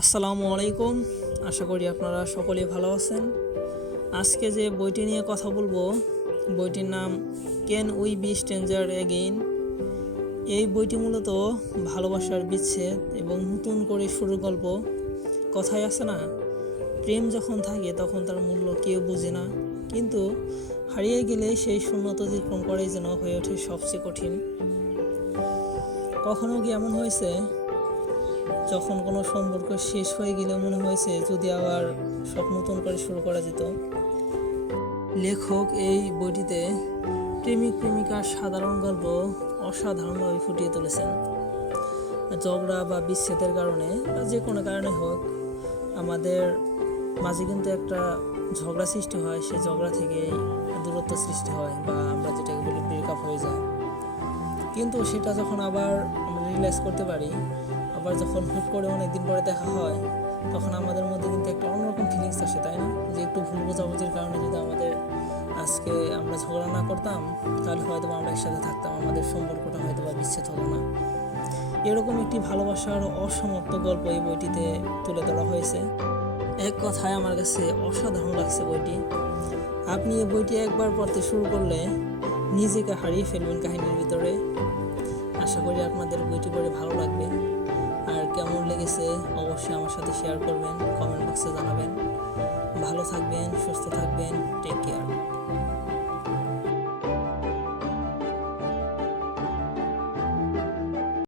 আসসালামু আলাইকুম। আশা করি আপনারা সকলেই ভালো আছেন। আজকে যে বইটি নিয়ে কথা বলবো, বইটির নাম can we be stranger again. এই বইটি মূলত ভালোবাসার বিচ্ছেদ এবং নতুন করে শুরুর গল্প। কথায় আছে না, প্রেম যখন থাকে তখন তার মূল্য কেউ বোঝে না, কিন্তু হারিয়ে গেলে সেই শূন্যতা অতিক্রম করাই যেন হয়ে ওঠে সবচেয়ে কঠিন। কখনো কি এমন হয়েছে, যখন কোনো সম্পর্ক শেষ হয়ে গেলে মনে হয়েছে যদি আবার সব নতুন করে শুরু করা যেত? লেখক এই বইটিতে প্রেমিক প্রেমিকার সাধারণ গল্প অসাধারণভাবে ফুটিয়ে তুলেছেন। ঝগড়া বা বিচ্ছেদের কারণে বা যে কোনো কারণে হোক, আমাদের মাঝে কিন্তু একটা ঝগড়া সৃষ্টি হয়। সেই ঝগড়া থেকেই দূরত্ব সৃষ্টি হয় বা আমরা যেটাকে বলি ব্রেকআপ হয়ে যায়। কিন্তু সেটা যখন আবার আমরা রিয়েলাইজ করতে পারি, আবার যখন হুট করে অনেক দিন পরে দেখা হয়, তখন আমাদের মধ্যে কিন্তু একটা অন্যরকম ফিলিংস আসে, তাই না? যে একটু ভুল বোঝাবুঝির কারণে যদি আমাদের আজকে আমরা ঝগড়া না করতাম, তাহলে হয়তো আমরা একসাথে থাকতাম, আমাদের সম্পর্কটা হয়তো বা বিচ্ছেদ হতো না। এরকম একটি ভালোবাসার অসমাপ্ত গল্প এই বইটিতে তুলে ধরা হয়েছে। এক কথায় আমার কাছে অসাধারণ লাগছে বইটি। আপনি এই বইটি একবার পড়তে শুরু করলে নিজেকে হারিয়ে ফেলবেন কাহিনীর ভিতরে। আশা করি আপনাদের বইটি পড়ে ভালো লাগবে। আর কেমন লেগেছে অবশ্যই আমার সাথে শেয়ার করবেন, কমেন্ট বক্সে জানাবেন। ভালো থাকবেন, সুস্থ থাকবেন, টেক কেয়ার।